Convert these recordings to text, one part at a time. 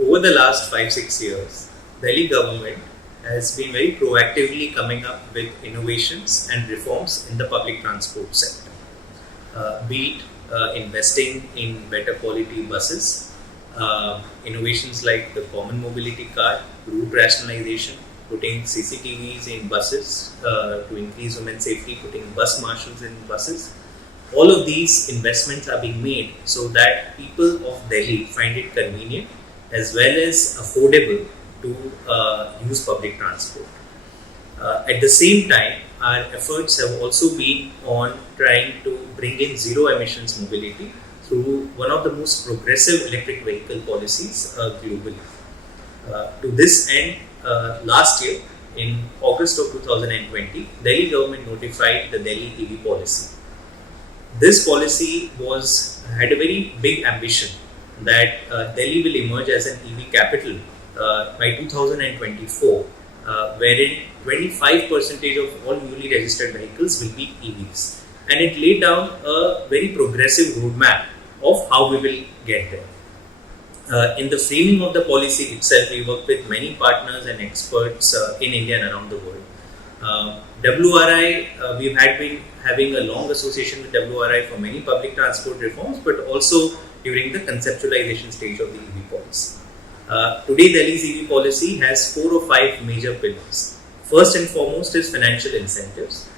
Over the last 5-6 years, Delhi government has been very proactively coming up with innovations and reforms in the public transport sector. Be it investing in better quality buses, innovations like the common mobility card, route rationalization, putting CCTVs in buses to increase women safety, putting bus marshals in buses. All of these investments are being made so that people of Delhi find it convenient as well as affordable to use public transport. At the same time, our efforts have also been on trying to bring in zero emissions mobility through one of the most progressive electric vehicle policies globally. To this end, last year in August of 2020, Delhi government notified the Delhi EV policy. This policy had a very big ambition that Delhi will emerge as an EV capital by 2024, wherein 25% of all newly registered vehicles will be EVs. And it laid down a very progressive roadmap of how we will get there. In the framing of the policy itself, we worked with many partners and experts in India and around the world. WRI, we've been having a long association with WRI for many public transport reforms, but also during the conceptualization stage of the EV policy. Today, Delhi's EV policy has 4 or 5 major pillars. First and foremost is financial incentives.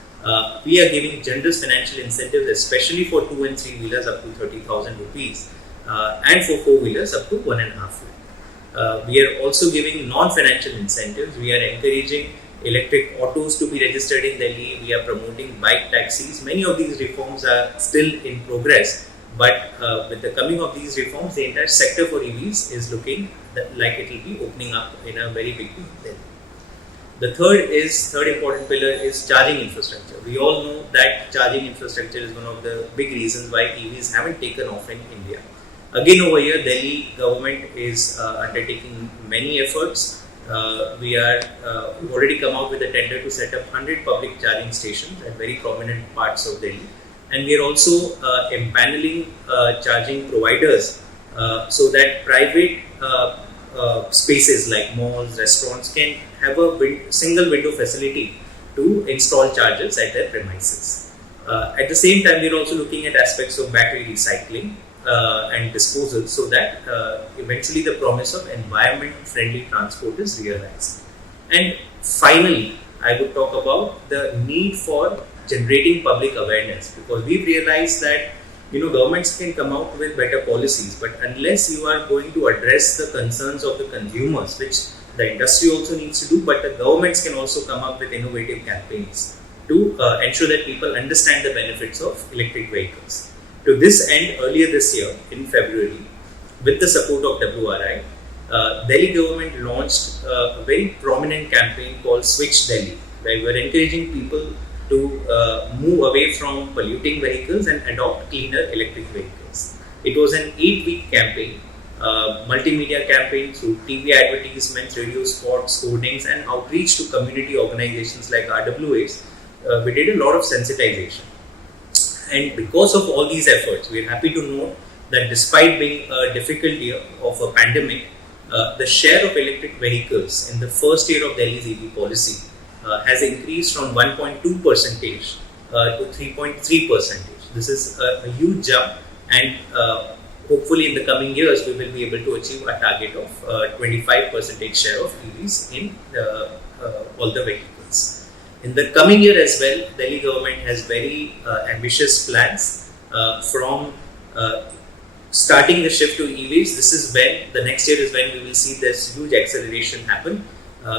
We are giving generous financial incentives, especially for 2 and 3 wheelers up to 30,000 rupees, and for 4 wheelers up to 1.5 lakh. We are also giving non-financial incentives. We are encouraging electric autos to be registered in Delhi. We are promoting bike taxis. Many of these reforms are still in progress, but with the coming of these reforms, the entire sector for EVs is looking like it will be opening up in a very big way. The third important pillar is charging infrastructure. We all know that charging infrastructure is one of the big reasons why EVs haven't taken off in India. Again, over here, Delhi government is undertaking many efforts. We've already come out with a tender to set up 100 public charging stations at very prominent parts of Delhi. And we are also empaneling charging providers so that private spaces like malls, restaurants can have a single window facility to install chargers at their premises. At the same time, we are also looking at aspects of battery recycling and disposal so that eventually the promise of environment-friendly transport is realized. And finally, I would talk about the need for generating public awareness, because we've realized that governments can come out with better policies, but unless you are going to address the concerns of the consumers, which the industry also needs to do, but the governments can also come up with innovative campaigns to ensure that people understand the benefits of electric vehicles. To this end, earlier this year in February, with the support of WRI, Delhi government launched a very prominent campaign called Switch Delhi, where we are encouraging people to move away from polluting vehicles and adopt cleaner electric vehicles. It was an 8-week campaign, multimedia campaign through TV advertisements, radio spots, hoardings, and outreach to community organizations like RWAs. We did a lot of sensitization. And because of all these efforts, we are happy to note that despite being a difficult year of a pandemic, the share of electric vehicles in the first year of Delhi's EV policy has increased from 1.2% to 3.3%. This is a huge jump, and hopefully in the coming years we will be able to achieve a target of 25% share of EVs in all the vehicles. In the coming year as well, Delhi government has very ambitious plans from starting the shift to EVs. This is when the next year is when we will see this huge acceleration happen.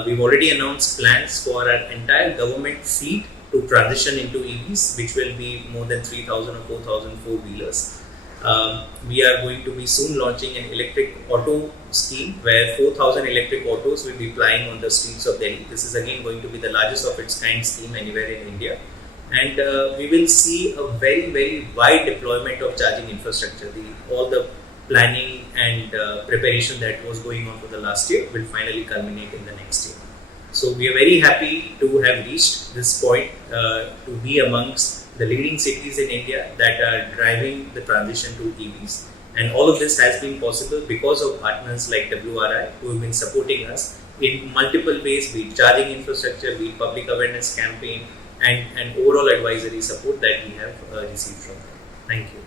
We've already announced plans for our entire government fleet to transition into EVs, which will be more than 3,000 or 4,000 four-wheelers. We are going to be soon launching an electric auto scheme where 4,000 electric autos will be plying on the streets of Delhi. This is again going to be the largest of its kind scheme anywhere in India. And we will see a very, very wide deployment of charging infrastructure. All the planning and preparation that was going on for the last year will finally culminate in the next year. So we are very happy to have reached this point to be amongst the leading cities in India that are driving the transition to EVs. And all of this has been possible because of partners like WRI, who have been supporting us in multiple ways, be it charging infrastructure, be it public awareness campaign, and overall advisory support that we have received from them. Thank you.